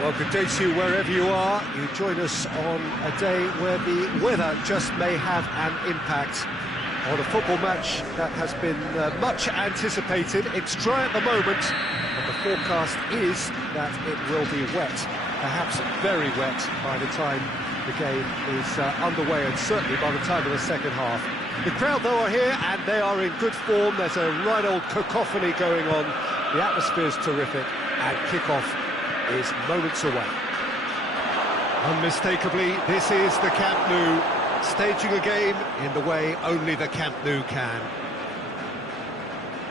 Well, good day to you wherever you are. You join us on a day where the weather just may have an impact on a football match that has been much anticipated. It's dry at the moment, but the forecast is that it will be wet, perhaps very wet by the time the game is underway, and certainly by the time of the second half. The crowd, though, are here, and they are in good form. There's a right old cacophony going on. The atmosphere's terrific, and kick-off is moments away. Unmistakably, this is the Camp Nou, staging a game in the way only the Camp Nou can.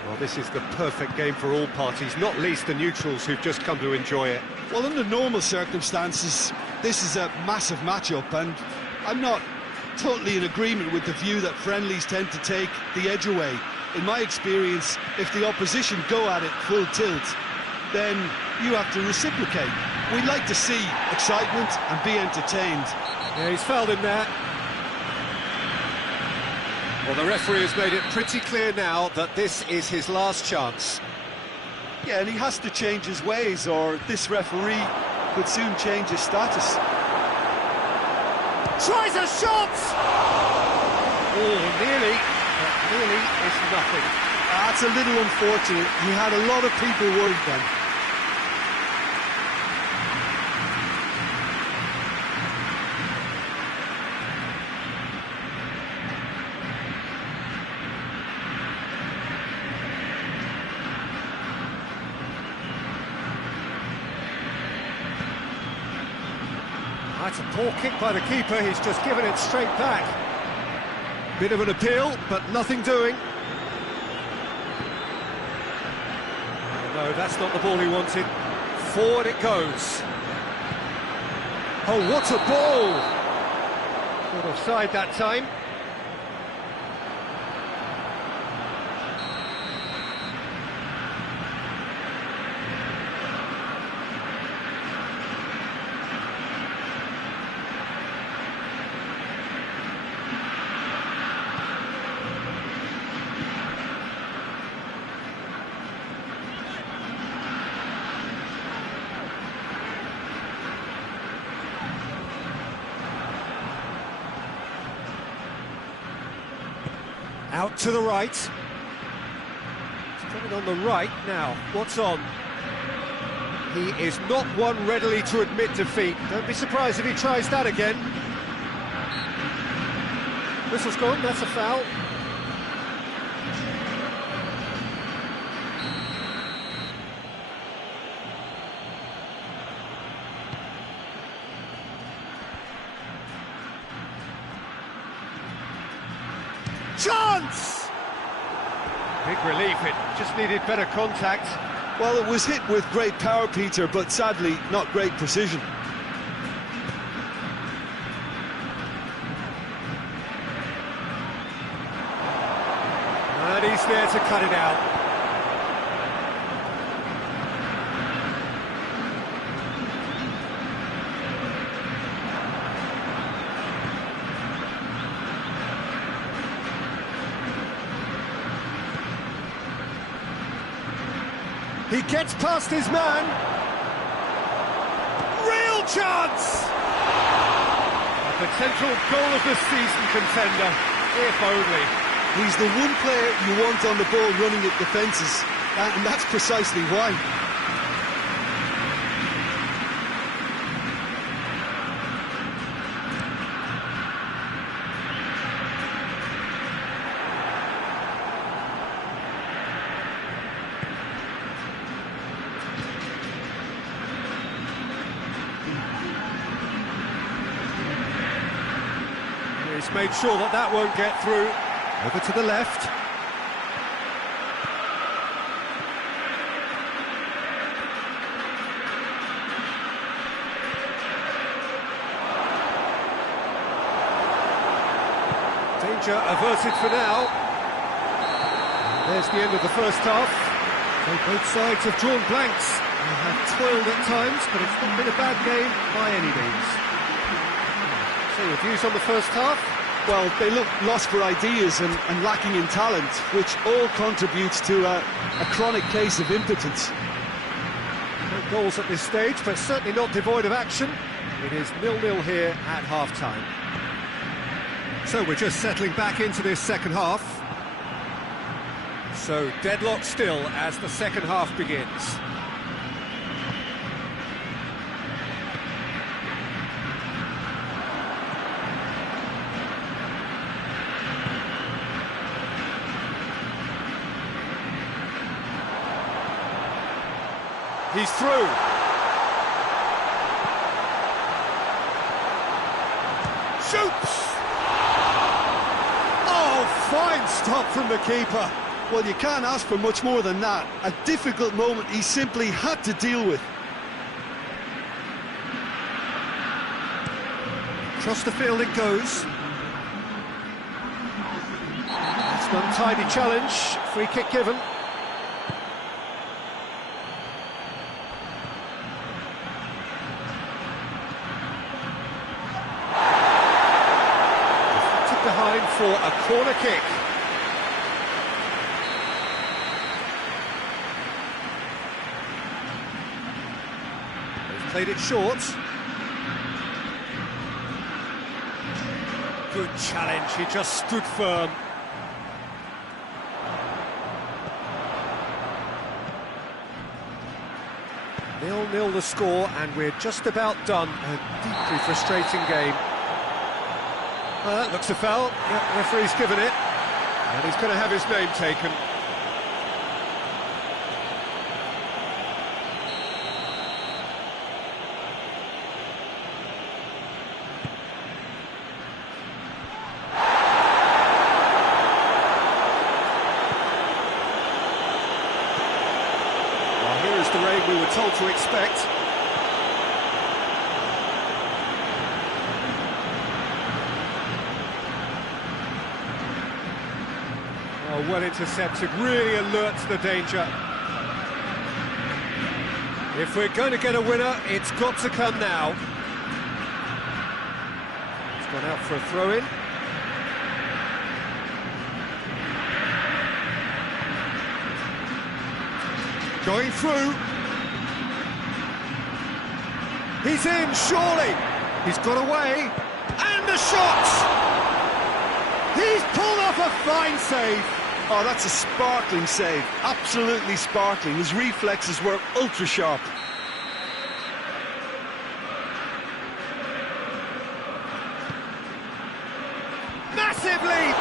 Well, this is the perfect game for all parties, not least the neutrals who've just come to enjoy it. Well, under normal circumstances, this is a massive matchup, and I'm not totally in agreement with the view that friendlies tend to take the edge away. In my experience, if the opposition go at it full tilt, then you have to reciprocate. We'd like to see excitement and be entertained. Yeah, he's fouled him there. Well, the referee has made it pretty clear now that this is his last chance. Yeah, and he has to change his ways, or this referee could soon change his status. Tries a shot! Oh, nearly, but nearly is nothing. That's a little unfortunate. He had a lot of people worried then. That's a poor kick by the keeper. He's just given it straight back. Bit of an appeal, but nothing doing. No, that's not the ball he wanted. Forward it goes. Oh, what a ball! Not offside that time. Out to the right. He's coming on the right now. What's on? He is not one readily to admit defeat. Don't be surprised if he tries that again. Whistle's gone, that's a foul. Chance! Big relief, it just needed better contact. Well, it was hit with great power, Peter, but sadly not great precision. And he's there to cut it out. He gets past his man. Real chance! A potential goal of the season contender, if only. He's the one player you want on the ball running at defences, and that's precisely why. He's made sure that that won't get through. Over to the left. Danger averted for now. And there's the end of the first half. So both sides have drawn blanks. They have toiled at times, but it's not been a bad game by any means. So your views on the first half? Well, they look lost for ideas and lacking in talent, which all contributes to a chronic case of impotence. I don't goals at this stage, but certainly not devoid of action. It is 0-0 here at half-time. So we're just settling back into this second half. So deadlock still as the second half begins. He's through. Shoots! Oh, fine stop from the keeper. Well, you can't ask for much more than that. A difficult moment he simply had to deal with. Across the field it goes. It's an untidy challenge. Free kick given. Behind for a corner kick. They've played it short. Good challenge, he just stood firm. Nil-nil the score, and we're just about done. A deeply frustrating game. Looks a foul. Yep, the referee's given it. And he's going to have his name taken. Well, here is the rain we were told to expect. Well intercepted, really alert to the danger. If we're going to get a winner, it's got to come now. It's gone out for a throw-in. Going through. He's in, surely. He's got away. And the shot! He's pulled off a fine save. Oh, that's a sparkling save. Absolutely sparkling. His reflexes were ultra-sharp. Massive leap!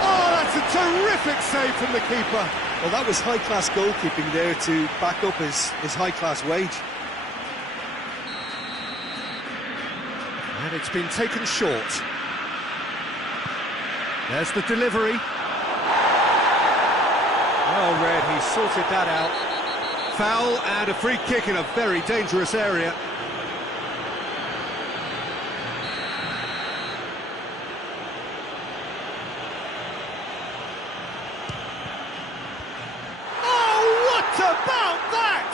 Oh, that's a terrific save from the keeper. Well, that was high-class goalkeeping there to back up his high-class wage. And it's been taken short. There's the delivery. Well read, he sorted that out. Foul and a free kick in a very dangerous area. Oh, what about that?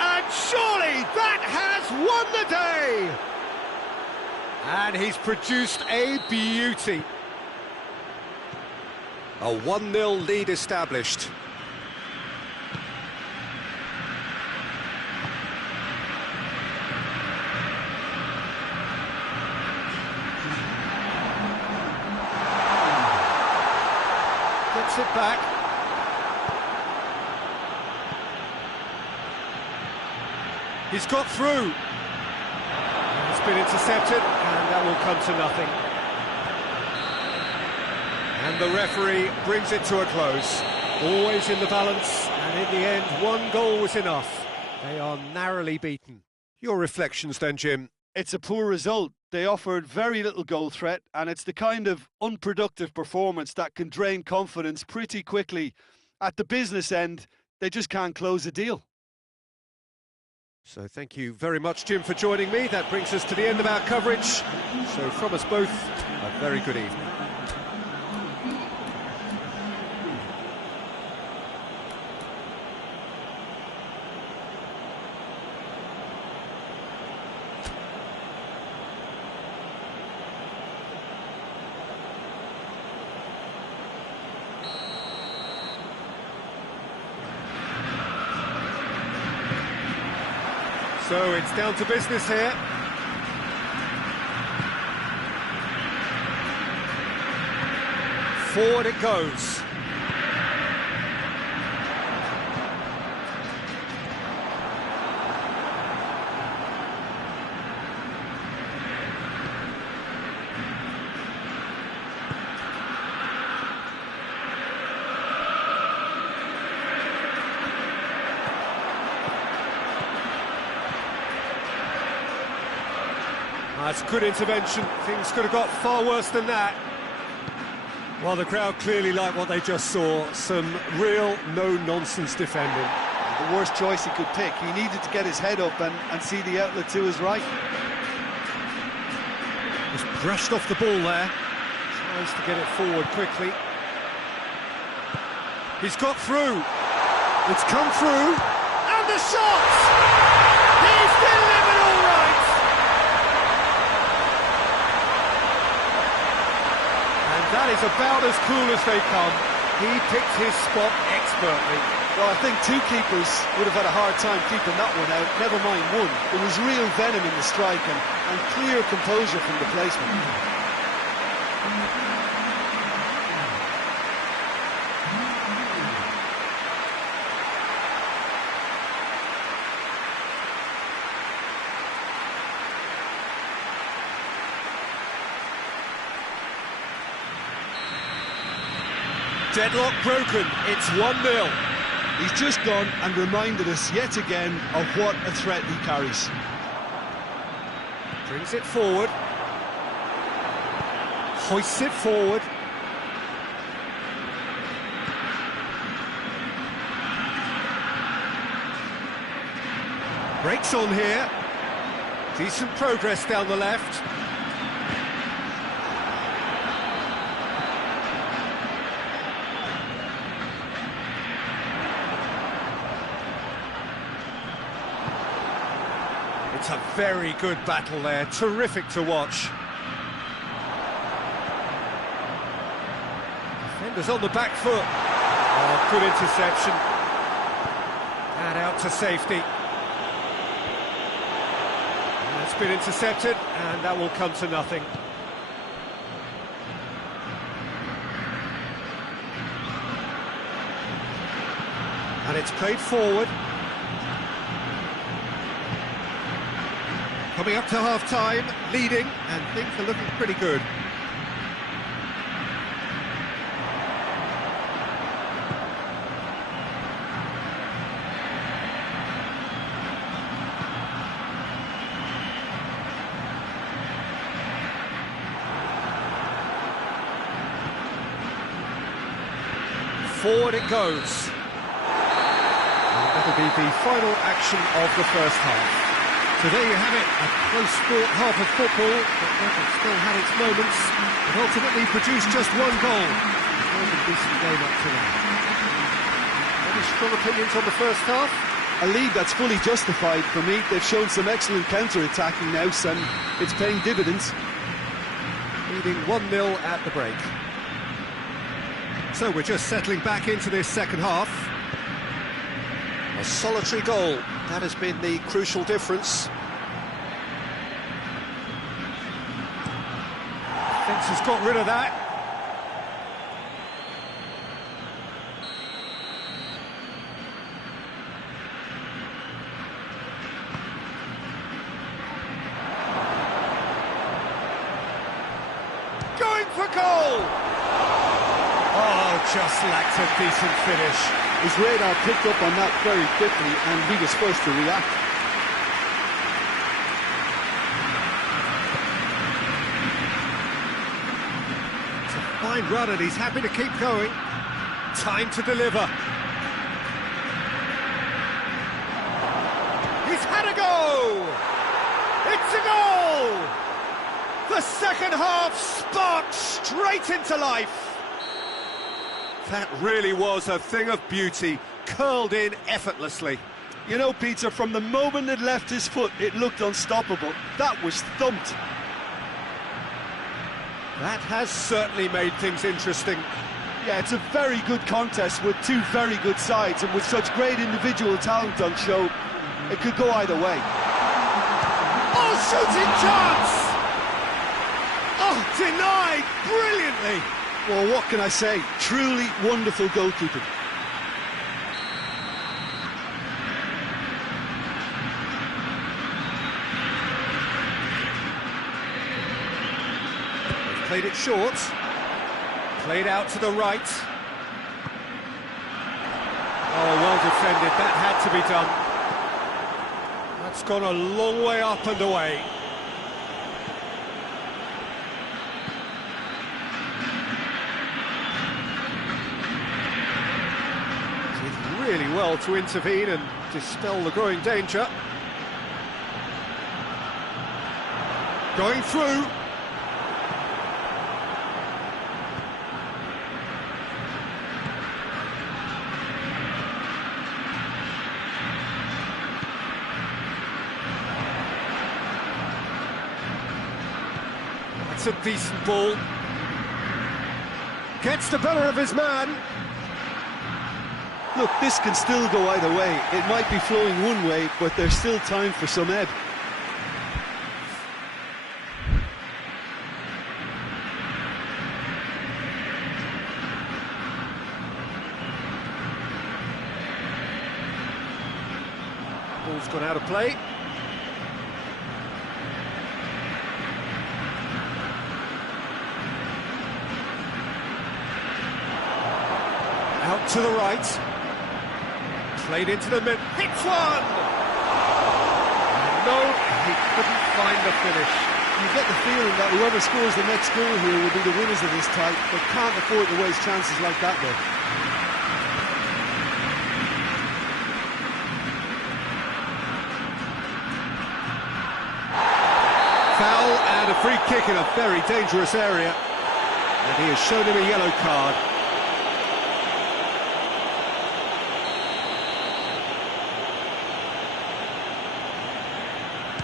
And surely that has won the day! And he's produced a beauty. A 1-0 lead established. Gets it back. He's got through. It's been intercepted, and that will come to nothing. And the referee brings it to a close. Always in the balance, and in the end, one goal was enough. They are narrowly beaten. Your reflections then, Jim? It's a poor result. They offered very little goal threat, and it's the kind of unproductive performance that can drain confidence pretty quickly. At the business end, they just can't close a deal. So thank you very much, Jim, for joining me. That brings us to the end of our coverage. So from us both, a very good evening. So it's down to business here. Forward it goes. That's good intervention. Things could have got far worse than that. Well, the crowd clearly like what they just saw. Some real no-nonsense defending. The worst choice he could pick. He needed to get his head up and see the outlet to his right. Just brushed off the ball there. Tries to get it forward quickly. He's got through. It's come through. And the shot! He's delivered all right! That is about as cool as they come. He picked his spot expertly. Well, I think two keepers would have had a hard time keeping that one out, never mind one. There was real venom in the strike and clear composure from the placement. Deadlock broken, it's 1-0. He's just gone and reminded us yet again of what a threat he carries. Brings it forward. Hoists it forward. Breaks on here. Decent progress down the left. It's a very good battle there, terrific to watch. Defenders on the back foot. Oh, good interception. And out to safety. And it's been intercepted, and that will come to nothing. And it's played forward. Coming up to half-time, leading, and things are looking pretty good. Forward it goes. And that'll be the final action of the first half. So there you have it, a close-fought half of football that still had its moments, but ultimately produced just one goal. It was a decent game up to now. Any strong opinions on the first half? A lead that's fully justified for me. They've shown some excellent counter-attacking now, and it's paying dividends. Leading 1-0 at the break. So we're just settling back into this second half. A solitary goal, that has been the crucial difference. Defence has got rid of that. Going for goal! Oh, just lacked a decent finish. His radar picked up on that very quickly, and he was first to react. It's a fine run, and he's happy to keep going. Time to deliver. He's had a go! It's a goal! The second half sparked straight into life. That really was a thing of beauty, curled in effortlessly. You know, Peter, from the moment it left his foot, it looked unstoppable. That was thumped. That has certainly made things interesting. Yeah, it's a very good contest with two very good sides, and with such great individual talent on show, it could go either way. real shooting chance! Oh, denied brilliantly! Well, what can I say? Truly wonderful goalkeeping. They've played it short. Played out to the right. Oh, well defended. That had to be done. That's gone a long way up and away. Did really well to intervene and dispel the growing danger. Going through. It's a decent ball. Gets the better of his man. Look, this can still go either way. It might be flowing one way, but there's still time for some ebb. Ball's gone out of play. Out to the right. Played into the mid. Hits one! No, he couldn't find the finish. You get the feeling that whoever scores the next goal here will be the winners of this tie, but can't afford to waste chances like that, though. Foul and a free kick in a very dangerous area. And he has shown him a yellow card.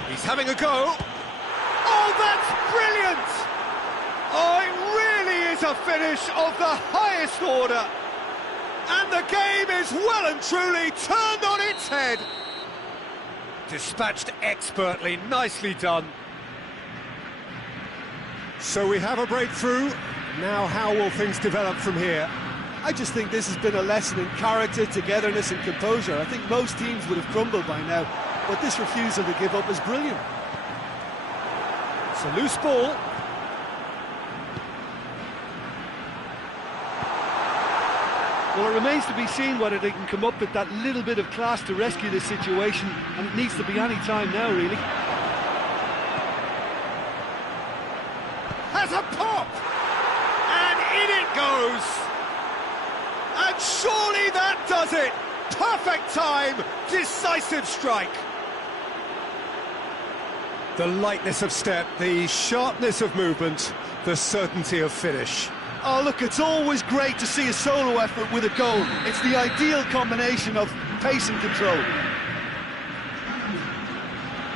He's having a go. Oh, that's brilliant! Oh, it really is a finish of the highest order. And the game is well and truly turned on its head. Dispatched expertly, nicely done. So we have a breakthrough. Now how will things develop from here? I just think this has been a lesson in character, togetherness and composure. I think most teams would have crumbled by now, but this refusal to give up is brilliant. It's a loose ball. Well, it remains to be seen whether they can come up with that little bit of class to rescue this situation, and it needs to be any time now, really. Has a pop! And in it goes! And surely that does it! Perfect time, decisive strike. The lightness of step, the sharpness of movement, the certainty of finish. Oh, look, it's always great to see a solo effort with a goal. It's the ideal combination of pace and control.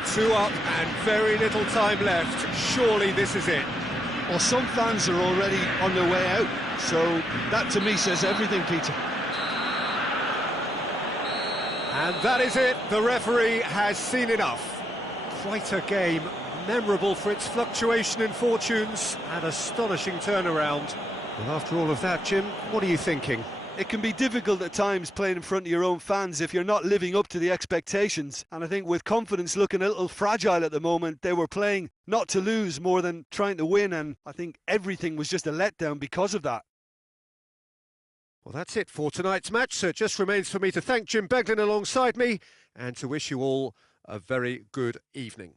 2 up and very little time left. Surely this is it. Well, some fans are already on their way out, so that to me says everything, Peter. And that is it. The referee has seen enough. Quite a game, memorable for its fluctuation in fortunes and astonishing turnaround. Well, after all of that, Jim, what are you thinking? It can be difficult at times playing in front of your own fans if you're not living up to the expectations. And I think with confidence looking a little fragile at the moment, they were playing not to lose more than trying to win. And I think everything was just a letdown because of that. Well, that's it for tonight's match. So it just remains for me to thank Jim Beglin alongside me and to wish you all a very good evening.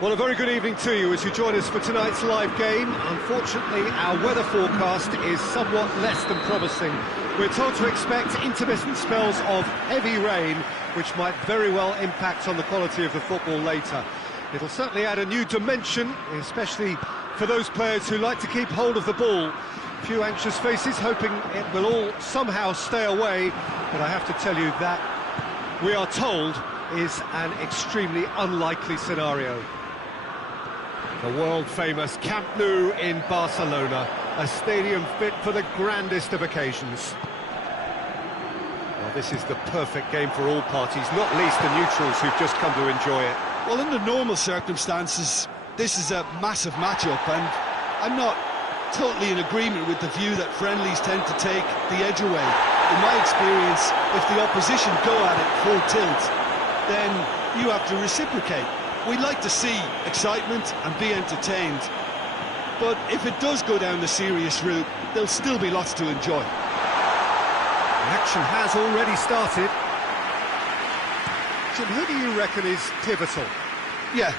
Well, a very good evening to you as you join us for tonight's live game. Unfortunately, our weather forecast is somewhat less than promising. We're told to expect intermittent spells of heavy rain, which might very well impact on the quality of the football later. It'll certainly add a new dimension, especially for those players who like to keep hold of the ball. A few anxious faces hoping it will all somehow stay away, but I have to tell you that we are told is an extremely unlikely scenario. The world-famous Camp Nou in Barcelona, a stadium fit for the grandest of occasions. Well, this is the perfect game for all parties, not least the neutrals who've just come to enjoy it. Well, in the normal circumstances, this is a massive matchup, and I'm not totally in agreement with the view that friendlies tend to take the edge away. In my experience, if the opposition go at it full tilt, then you have to reciprocate. We'd like to see excitement and be entertained, but if it does go down the serious route, there'll still be lots to enjoy. The action has already started. Jim, who do you reckon is pivotal? Yeah,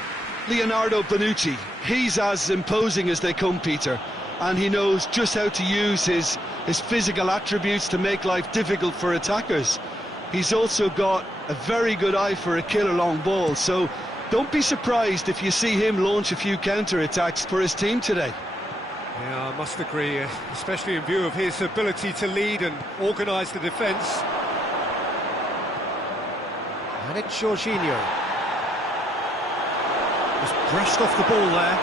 Leonardo Bonucci. He's as imposing as they come, Peter, and he knows just how to use his physical attributes to make life difficult for attackers. He's also got a very good eye for a killer long ball, so don't be surprised if you see him launch a few counter-attacks for his team today. Yeah, I must agree, especially in view of his ability to lead and organise the defence. And it's Jorginho. Just brushed off the ball there.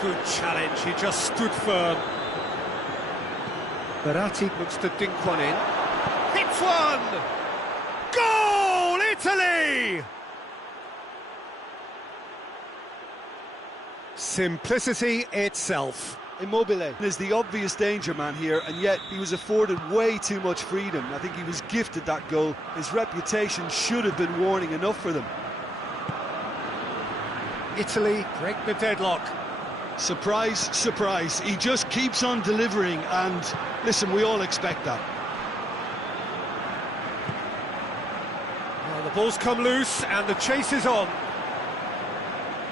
Good challenge, he just stood firm. Verratti looks to dink one in. Hits one! Goal, Italy! Simplicity itself. Immobile is the obvious danger man here, and yet he was afforded way too much freedom. I think he was gifted that goal. His reputation should have been warning enough for them. Italy break the deadlock. Surprise, surprise. He just keeps on delivering, and listen, we all expect that. Well, the ball's come loose and the chase is on.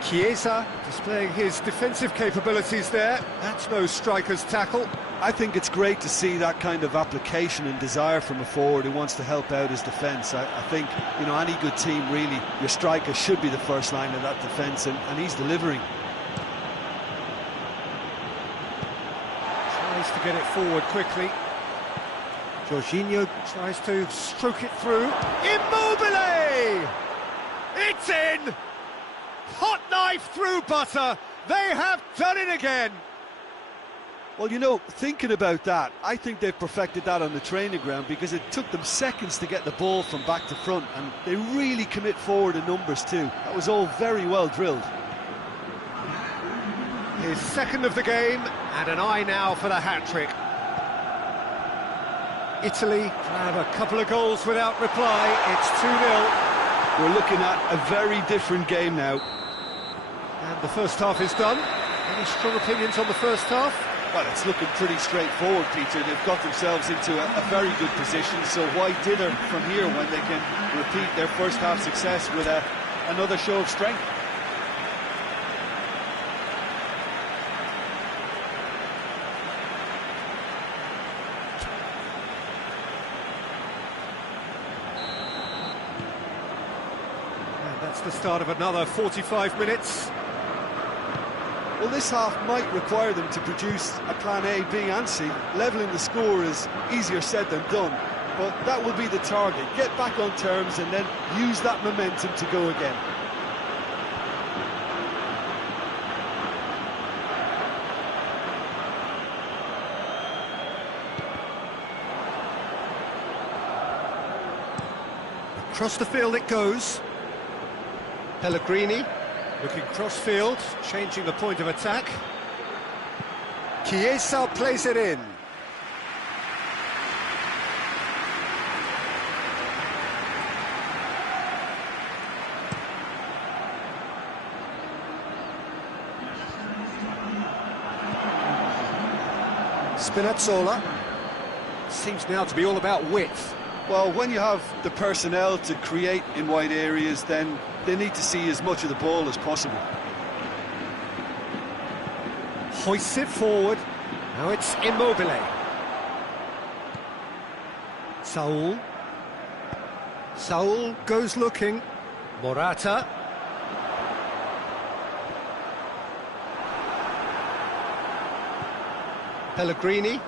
Chiesa displaying his defensive capabilities there. That's no striker's tackle. I think it's great to see that kind of application and desire from a forward who wants to help out his defence. I think, you know, any good team, really, your striker should be the first line of that defence, and he's delivering. Tries to get it forward quickly. Jorginho tries to stroke it through. Immobile! It's in! Hot knife through butter. They have done it again. Well, you know, thinking about that, I think they've perfected that on the training ground, because it took them seconds to get the ball from back to front, and they really commit forward in numbers too. That was all very well drilled. His second of the game, and an eye now for the hat-trick. Italy have a couple of goals without reply. It's 2-0. We're looking at a very different game now. And the first half is done. Any strong opinions on the first half? Well, it's looking pretty straightforward, Peter. They've got themselves into a very good position, so why dither from here when they can repeat their first half success with another show of strength? And that's the start of another 45 minutes. Well, this half might require them to produce a plan A, B and C. Levelling the score is easier said than done, but that will be the target. Get back on terms and then use that momentum to go again. Across the field it goes. Pellegrini looking cross-field, changing the point of attack. Chiesa plays it in. Spinazzola. Seems now to be all about width. Well, when you have the personnel to create in wide areas, then they need to see as much of the ball as possible. Hoists it forward. Now it's Immobile. Saul. Saul goes looking. Morata. Pellegrini.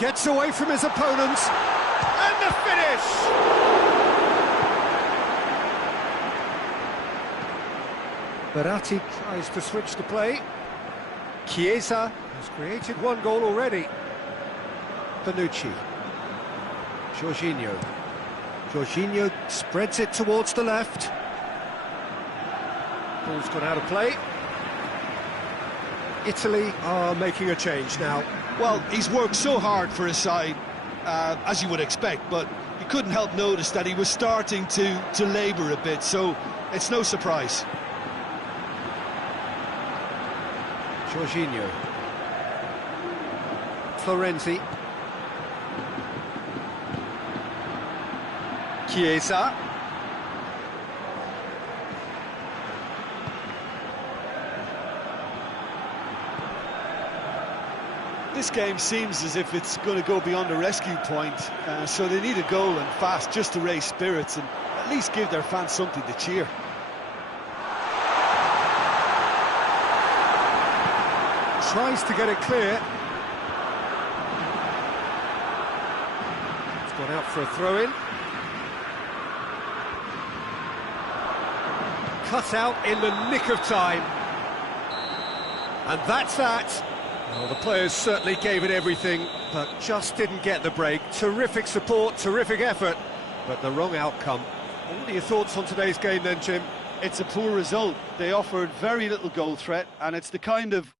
Gets away from his opponents. And the finish! Verratti tries to switch the play. Chiesa has created one goal already. Bonucci. Jorginho. Jorginho spreads it towards the left. Ball's gone out of play. Italy are making a change now. Well, he's worked so hard for his side, as you would expect, but you couldn't help notice that he was starting to labour a bit, so it's no surprise. Jorginho. Florenzi. Chiesa. This game seems as if it's going to go beyond the rescue point, so they need a goal and fast just to raise spirits and at least give their fans something to cheer. Tries to get it clear. It's gone out for a throw-in. Cut out in the nick of time. And that's that. Well, the players certainly gave it everything, but just didn't get the break. Terrific support, terrific effort, but the wrong outcome. What are your thoughts on today's game then, Jim? It's a poor result. They offered very little goal threat, and it's the kind of